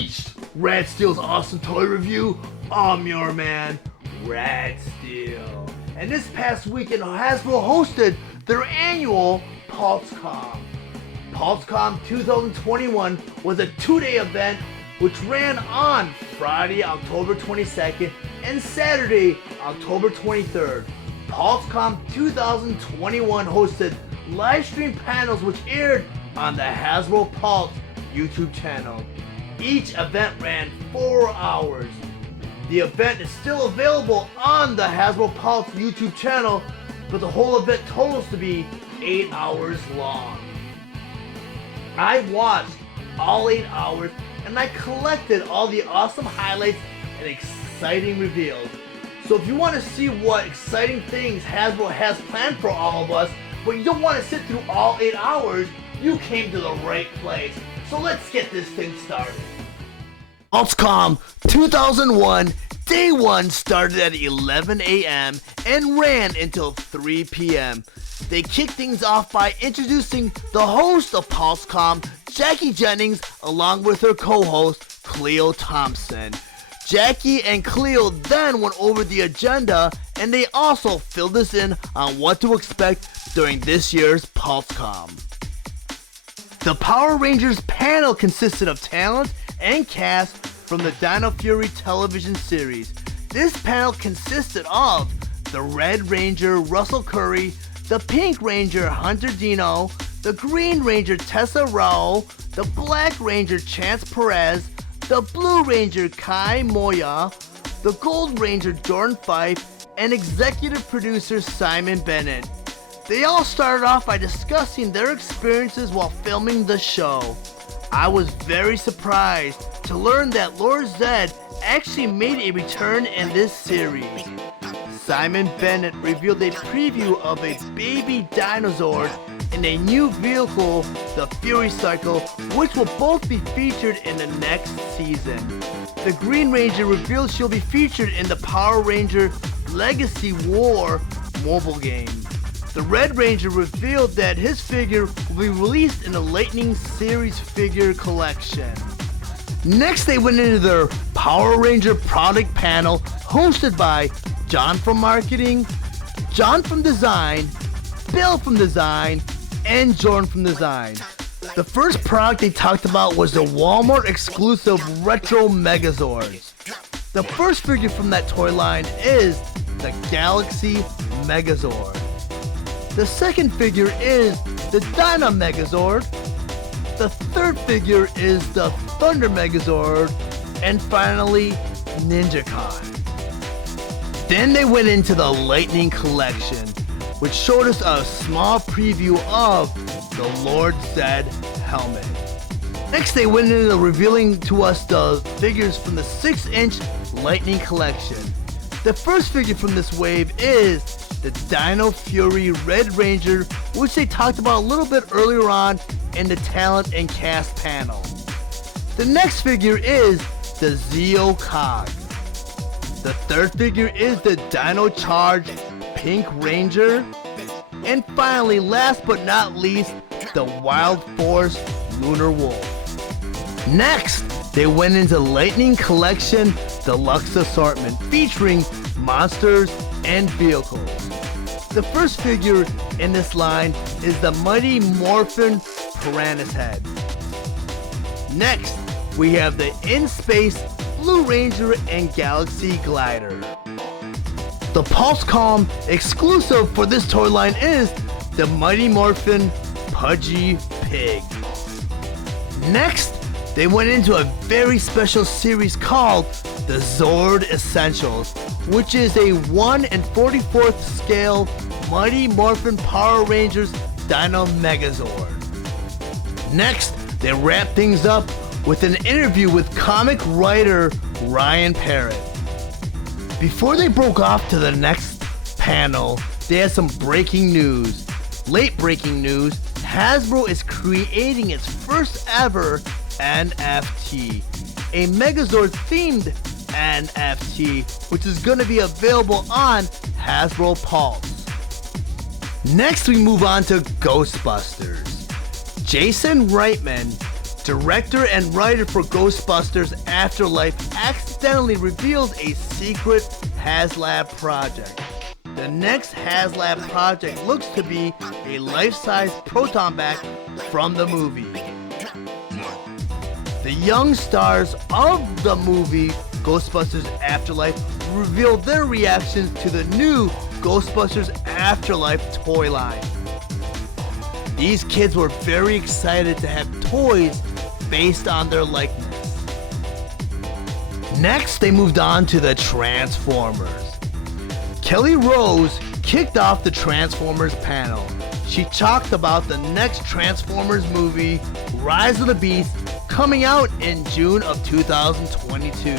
reached Rad Steele's awesome toy review. I'm your man, Rad Steele. And this past weekend, Hasbro hosted their annual Pulsecon. Pulsecon 2021 was a 2-day event which ran on Friday, October 22nd and Saturday, October 23rd. Pulsecon 2021 hosted live stream panels which aired on the Hasbro Pulse YouTube channel. Each event ran 4 hours. The event is still available on the Hasbro Pulse YouTube channel, but the whole event totals to be 8 hours long. I watched all 8 hours and I collected all the awesome highlights and exciting reveals. So if you want to see what exciting things Hasbro has planned for all of us, but you don't want to sit through all 8 hours, you came to the right place. So let's get this thing started. Pulsecon 2001 Day 1 started at 11 a.m. and ran until 3 p.m. They kicked things off by introducing the host of Pulsecon, Jackie Jennings, along with her co-host, Cleo Thompson. Jackie and Cleo then went over the agenda, and they also filled us in on what to expect during this year's Pulsecon. The Power Rangers panel consisted of talent and cast from the Dino Fury television series. This panel consisted of the Red Ranger Russell Curry, the Pink Ranger Hunter Dino, the Green Ranger Tessa Rao, the Black Ranger Chance Perez, the Blue Ranger Kai Moya, the Gold Ranger Jordan Fife, and executive producer Simon Bennett. They all started off by discussing their experiences while filming the show. I was very surprised to learn that Lord Zed actually made a return in this series. Simon Bennett revealed a preview of a baby dinosaur in a new vehicle, the Fury Cycle, which will both be featured in the next season. The Green Ranger revealed she'll be featured in the Power Ranger Legacy War mobile game. The Red Ranger revealed that his figure will be released in the Lightning series figure collection. Next, they went into their Power Ranger product panel hosted by John from Marketing, John from Design, Bill from Design, and Jordan from Design. The first product they talked about was the Walmart exclusive Retro Megazords. The first figure from that toy line is the Galaxy Megazord. The second figure is the Dyna Megazord. The third figure is the Thunder Megazord. And finally, NinjaCon. Then they went into the Lightning collection, which showed us a small preview of the Lord Zed helmet. Next, they went into revealing to us the figures from the 6-inch Lightning collection. The first figure from this wave is the Dino Fury Red Ranger, which they talked about a little bit earlier on in the talent and cast panel. The next figure is the Zeo Cog. The third figure is the Dino Charge Pink Ranger. And finally, last but not least, the Wild Force Lunar Wolf. Next, they went into Lightning Collection Deluxe Assortment featuring monsters and vehicles. The first figure in this line is the Mighty Morphin Piranha's Head. Next, we have the In-Space Blue Ranger and Galaxy Glider. The Pulsecon exclusive for this toy line is the Mighty Morphin Pudgy Pig. Next, they went into a very special series called the Zord Essentials, which is a 1 44th scale Mighty Morphin Power Rangers Dino Megazord. Next, they wrapped things up with an interview with comic writer Ryan Parrott. Before they broke off to the next panel, they had some breaking news. Late breaking news, Hasbro is creating its first ever NFT, a Megazord themed NFT, which is going to be available on Hasbro Pulse. Next, we move on to Ghostbusters. Jason Reitman Director and writer for Ghostbusters Afterlife accidentally reveals a secret HasLab project. The next HasLab project looks to be a life-size proton pack from the movie. The young stars of the movie Ghostbusters Afterlife revealed their reactions to the new Ghostbusters Afterlife toy line. These kids were very excited to have toys based on their likeness. Next, they moved on to the Transformers. Kelly Rose kicked off the Transformers panel. She talked about the next Transformers movie, Rise of the Beast, coming out in June of 2022.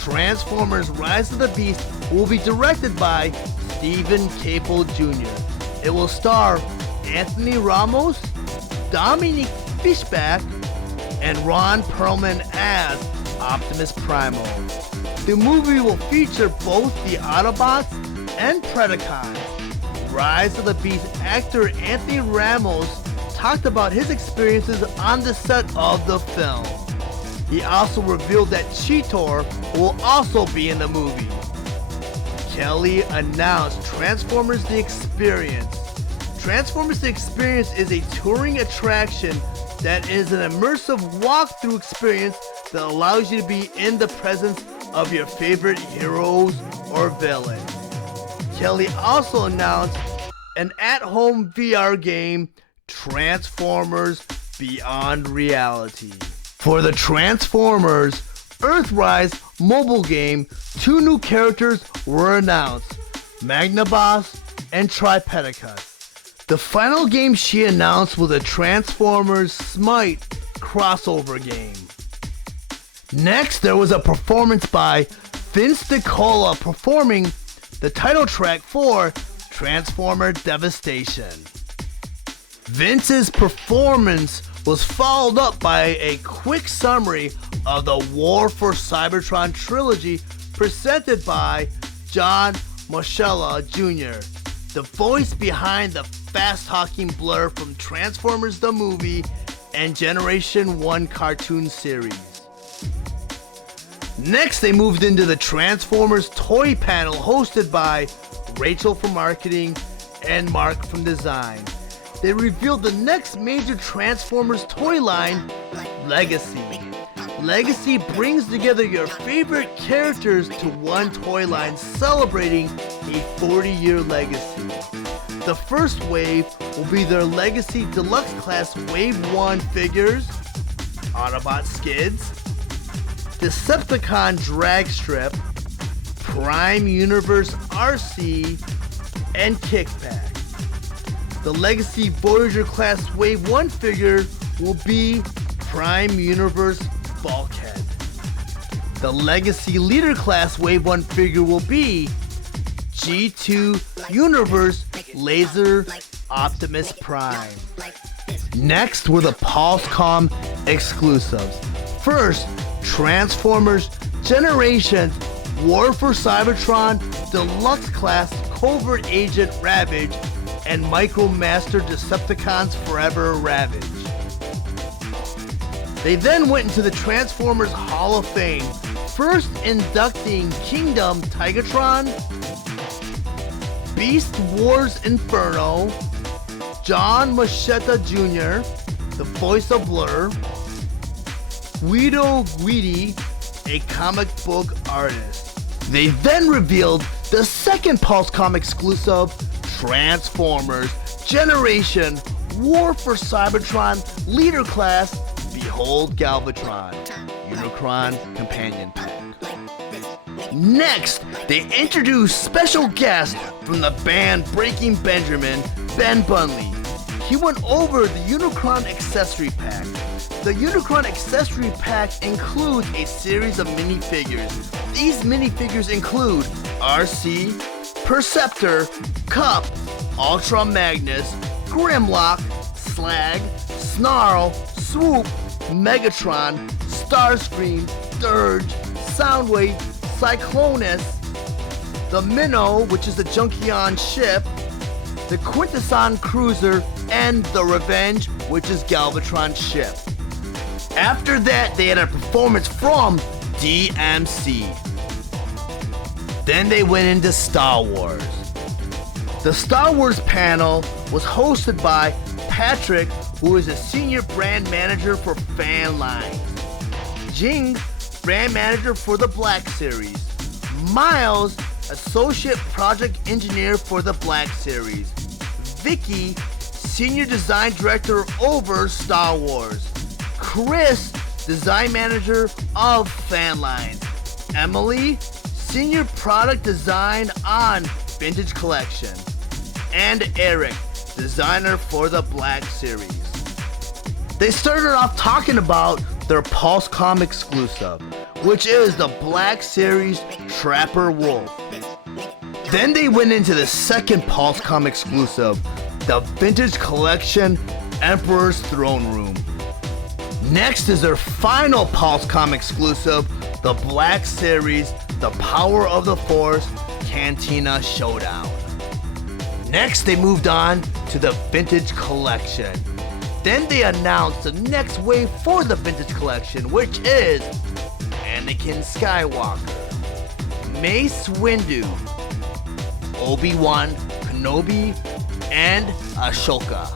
Transformers Rise of the Beast will be directed by Stephen Caple Jr. It will star Anthony Ramos, Dominique Fishback, and Ron Perlman as Optimus Primal. The movie will feature both the Autobots and Predacons. Rise of the Beast actor Anthony Ramos talked about his experiences on the set of the film. He also revealed that Cheetor will also be in the movie. Kelly announced Transformers The Experience. Transformers The Experience is a touring attraction that is an immersive walkthrough experience that allows you to be in the presence of your favorite heroes or villains. Kelly also announced an at-home VR game, Transformers Beyond Reality. For the Transformers Earthrise mobile game, 2 new characters were announced, Magnaboss and Tripedacus. The final game she announced was a Transformers Smite crossover game. Next, there was a performance by Vince DiCola performing the title track for Transformer Devastation. Vince's performance was followed up by a quick summary of the War for Cybertron trilogy presented by John Moschella Jr., the voice behind the fast-talking Blur from Transformers the movie and Generation 1 cartoon series. Next, they moved into the Transformers toy panel hosted by Rachel from marketing and Mark from design. They revealed the next major Transformers toy line, Legacy. Legacy brings together your favorite characters to one toy line celebrating a 40-year legacy. The first wave will be their Legacy Deluxe Class Wave 1 figures, Autobot Skids, Decepticon Drag Strip, Prime Universe RC, and Kickback. The Legacy Voyager Class Wave 1 figure will be Prime Universe Bulkhead. The Legacy Leader Class Wave 1 figure will be G2 Universe Laser Optimus Prime. Next were the Pulsecon exclusives. First, Transformers Generations War for Cybertron Deluxe Class Covert Agent Ravage and Micromaster Decepticons Forever Ravage. They then went into the Transformers Hall of Fame, first inducting Kingdom Tigatron, Beast Wars Inferno, John Macheta Jr., the voice of Blur, Whitty, a comic book artist. They then revealed the second Pulsecon exclusive, Transformers Generation War for Cybertron Leader Class Behold Galvatron Unicron Companion Pack. Next, they introduced special guest from the band Breaking Benjamin, Ben Bunley. He went over the Unicron Accessory Pack. The Unicron Accessory Pack includes a series of minifigures. These minifigures include RC, Perceptor, Cup, Ultra Magnus, Grimlock, Slag, Snarl, Swoop, Megatron, Starscream, Dirge, Soundwave, Cyclonus, the Minnow, which is the Junkion ship, the Quintesson Cruiser, and the Revenge, which is Galvatron's ship. After that, they had a performance from DMC. Then they went into Star Wars. The Star Wars panel was hosted by Patrick, who is a senior brand manager for Fanline, Jing, brand manager for the Black Series, Miles, associate project engineer for the Black Series, Vicky, senior design director over Star Wars, Chris, design manager of Fanline, Emily, senior product design on Vintage Collection, and Eric, designer for the Black Series. They started off talking about their Pulsecon exclusive, which is the Black Series Trapper Wolf. Then they went into the second Pulsecon exclusive, the Vintage Collection Emperor's Throne Room. Next is their final Pulsecon exclusive, the Black Series The Power of the Force Cantina Showdown. Next, they moved on to the Vintage Collection. Then they announced the next wave for the Vintage Collection, which is Anakin Skywalker, Mace Windu, Obi-Wan Kenobi, and Ahsoka.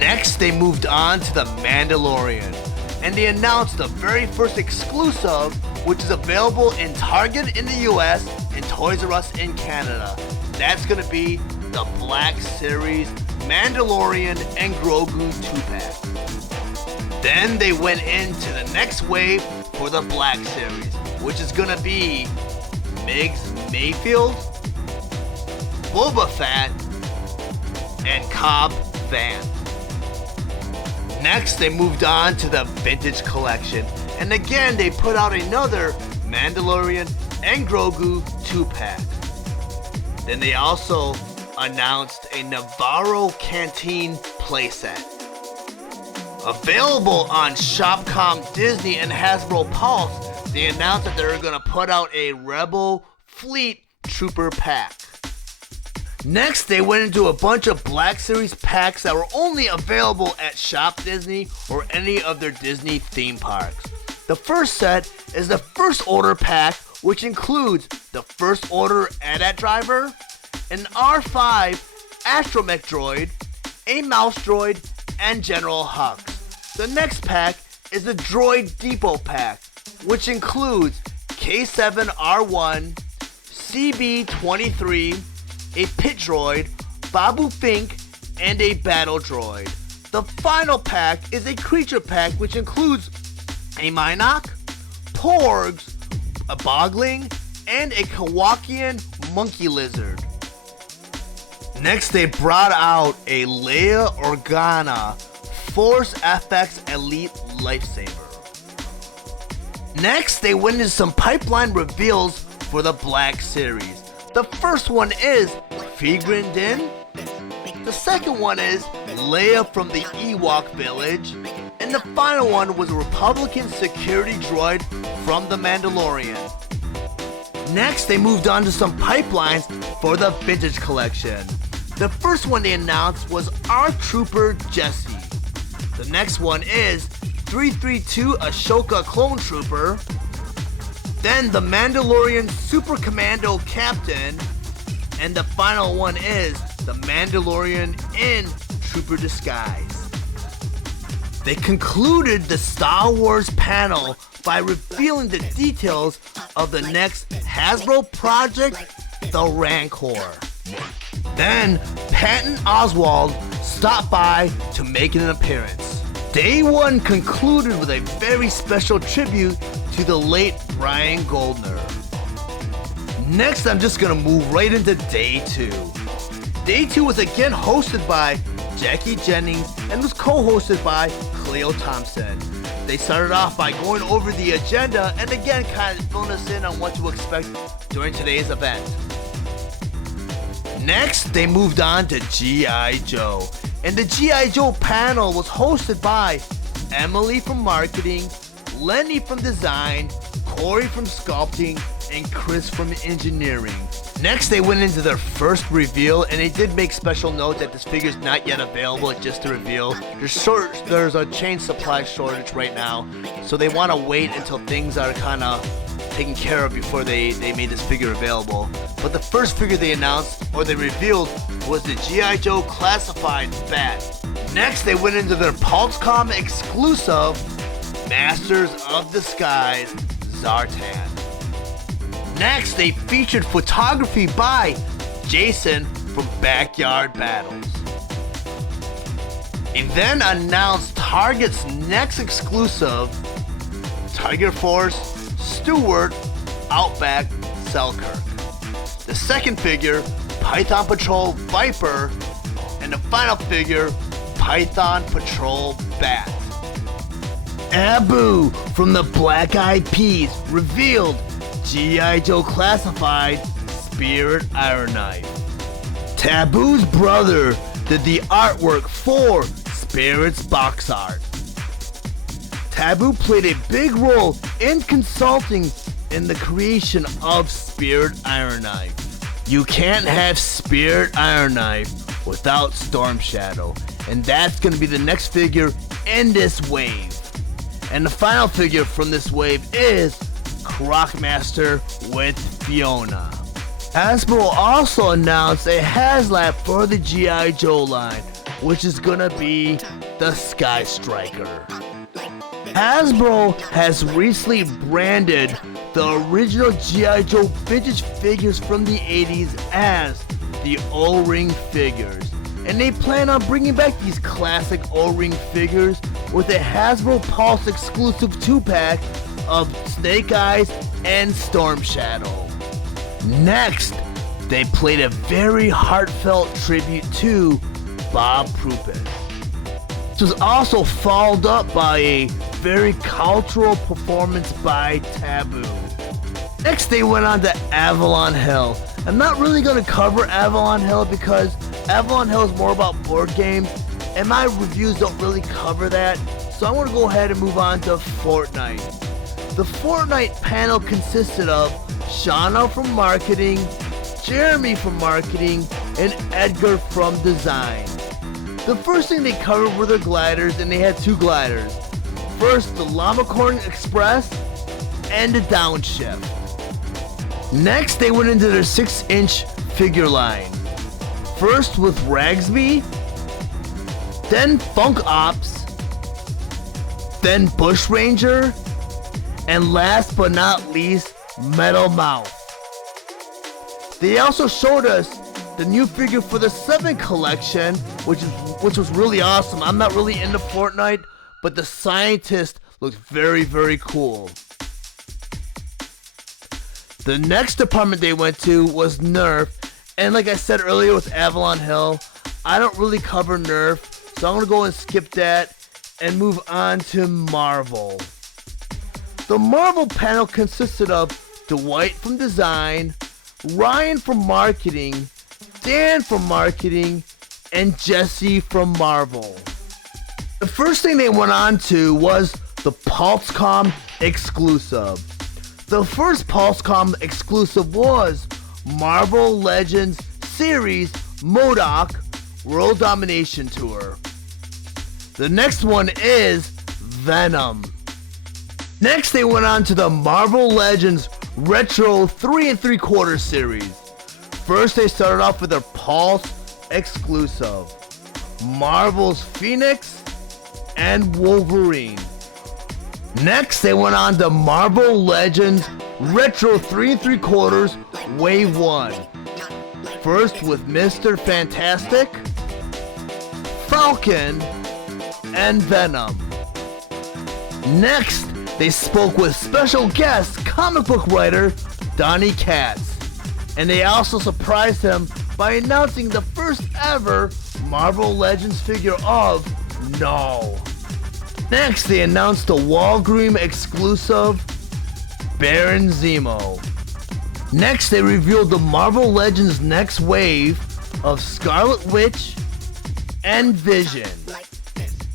Next, they moved on to the Mandalorian, and they announced the very first exclusive, which is available in Target in the US and Toys R Us in Canada. That's gonna be the Black Series Mandalorian and Grogu 2-pack. Then they went into the next wave for the Black Series, which is gonna be Migs Mayfield, Boba Fett, and Cobb Vanth. Next, they moved on to the Vintage Collection, and again they put out another Mandalorian and Grogu 2-pack. Then they also announced a Navarro Canteen playset. Available on Shopcom Disney and Hasbro Pulse, they announced that they're going to put out a Rebel Fleet Trooper pack. Next, they went into a bunch of Black Series packs that were only available at Shop Disney or any of their Disney theme parks. The first set is the First Order pack, which includes the First Order AT-AT driver, an R5 Astromech droid, a mouse droid, and General Hux. The next pack is the Droid Depot pack, which includes K7R1, CB23, a pit droid, Babu Fink, and a battle droid. The final pack is a creature pack, which includes a Minok, Porgs, a Bogling, and a Kowakian monkey lizard. Next, they brought out a Leia Organa Force FX Elite Lifesaver. Next, they went into some pipeline reveals for the Black Series. The first one is Figrin Din. The second one is Leia from the Ewok Village. And the final one was a Republican security droid from The Mandalorian. Next, they moved on to some pipelines for the Vintage Collection. The first one they announced was our Trooper Jesse. The next one is 332 Ashoka Clone Trooper. Then the Mandalorian Super Commando Captain. And the final one is the Mandalorian in Trooper Disguise. They concluded the Star Wars panel by revealing the details of the next Hasbro project, the Rancor. Then Patton Oswalt stopped by to make an appearance. Day one concluded with a very special tribute to the late Brian Goldner. Next, I'm just gonna move right into day two. Day two was again hosted by Jackie Jennings and was co-hosted by Cleo Thompson. They started off by going over the agenda and again kind of filling us in on what to expect during today's event. Next, they moved on to G.I. Joe. And the G.I. Joe panel was hosted by Emily from marketing, Lenny from design, Corey from sculpting, and Chris from engineering. Next, they went into their first reveal, and they did make special note that this figure's not yet available, just to reveal. There's a chain supply shortage right now, so they want to wait until things are kind of taken care of before they made this figure available. But the first figure they announced, or they revealed, was the G.I. Joe Classified Bat. Next, they went into their Pulsecon exclusive Masters of Disguise Zartan. Next, they featured photography by Jason from Backyard Battles. They then announced Target's next exclusive, Tiger Force Stewart Outback Selkirk. The second figure, Python Patrol Viper, and the final figure, Python Patrol Bat. Abu from the Black Eyed Peas revealed G.I. Joe Classified Spirit Iron Knife. Taboo's brother did the artwork for Spirit's box art. Taboo played a big role in consulting in the creation of Spirit Iron Knife. You can't have Spirit Iron Knife without Storm Shadow, and that's going to be the next figure in this wave. And the final figure from this wave is Crocmaster with Fiona. Hasbro also announced a HasLab for the G.I. Joe line, which is gonna be the Sky Striker. Hasbro has recently branded the original G.I. Joe vintage figures from the 80s as the O-Ring figures, and they plan on bringing back these classic O-Ring figures with a Hasbro Pulse exclusive 2-pack of Snake Eyes and Storm Shadow. Next, they played a very heartfelt tribute to Bob Prupin. This was also followed up by a very cultural performance by Taboo. Next, they went on to Avalon Hill. I'm not really going to cover Avalon Hill because Avalon Hill is more about board games, and my reviews don't really cover that, so I'm going to go ahead and move on to Fortnite. The Fortnite panel consisted of Shauna from marketing, Jeremy from marketing, and Edgar from design. The first thing they covered were their gliders, and they had 2 gliders. First, the Llamacorn Express and the Downshift. Next, they went into their 6-inch figure line. First with Ragsby, then Funk Ops, then Bushranger, and last but not least, Metal Mouth. They also showed us the new figure for the 7 collection, which was really awesome. I'm not really into Fortnite, but the scientist looked very, very cool. The next department they went to was Nerf, and like I said earlier with Avalon Hill, I don't really cover Nerf, so I'm going to go and skip that and move on to Marvel. The Marvel panel consisted of Dwight from design, Ryan from marketing, Dan from marketing, and Jesse from Marvel. The first thing they went on to was the Pulsecon exclusive. The first Pulsecon exclusive was Marvel Legends Series MODOK World Domination Tour. The next one is Venom. Next, they went on to the Marvel Legends Retro 3 3/4 series. First, they started off with their Pulse exclusive, Marvel's Phoenix and Wolverine. Next, they went on to Marvel Legends Retro 3 3/4 Wave 1. First with Mr. Fantastic, Falcon, and Venom. Next, they spoke with special guest comic book writer Donnie Katz, and they also surprised him by announcing the first ever Marvel Legends figure of No. Next, they announced the Walgreens exclusive Baron Zemo. Next, they revealed the Marvel Legends next wave of Scarlet Witch and Vision.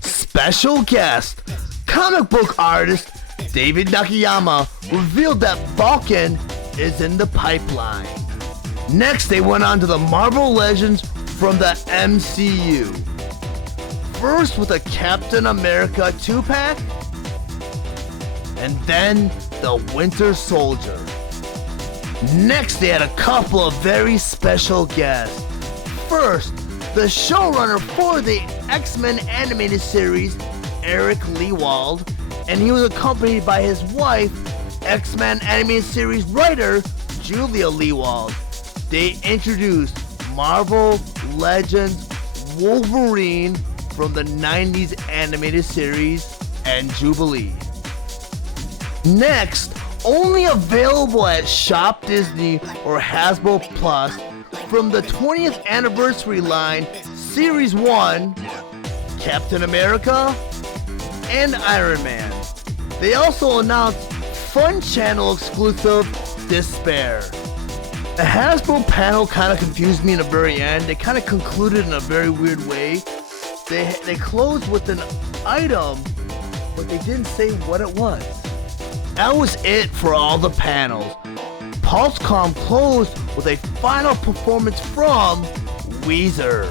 Special guest comic book artist David Nakayama revealed that Vulcan is in the pipeline. Next, they went on to the Marvel Legends from the MCU. First with a Captain America 2-pack, and then the Winter Soldier. Next, they had a couple of very special guests. First, the showrunner for the X-Men animated series, Eric Lewald, and he was accompanied by his wife, X-Men animated series writer, Julia Lewald. They introduced Marvel Legends Wolverine from the 90s animated series and Jubilee. Next, only available at Shop Disney or Hasbro Plus, from the 20th anniversary line, Series 1, Captain America, and Iron Man. They also announced Fun Channel exclusive Despair. The Hasbro panel kind of confused me in the very end. They kind of concluded in a very weird way. They closed with an item, but they didn't say what it was. That was it for all the panels. Pulsecon closed with a final performance from Weezer.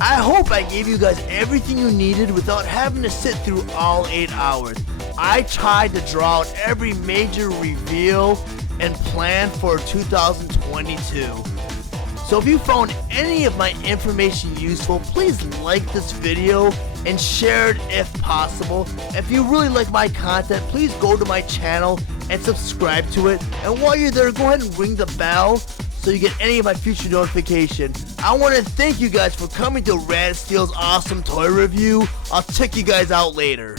I hope I gave you guys everything you needed without having to sit through all 8 hours. I tried to draw out every major reveal and plan for 2022. So if you found any of my information useful, please like this video and share it if possible. If you really like my content, please go to my channel and subscribe to it. And while you're there, go ahead and ring the bell so you get any of my future notifications. I want to thank you guys for coming to Rad Steele's awesome toy review. I'll check you guys out later.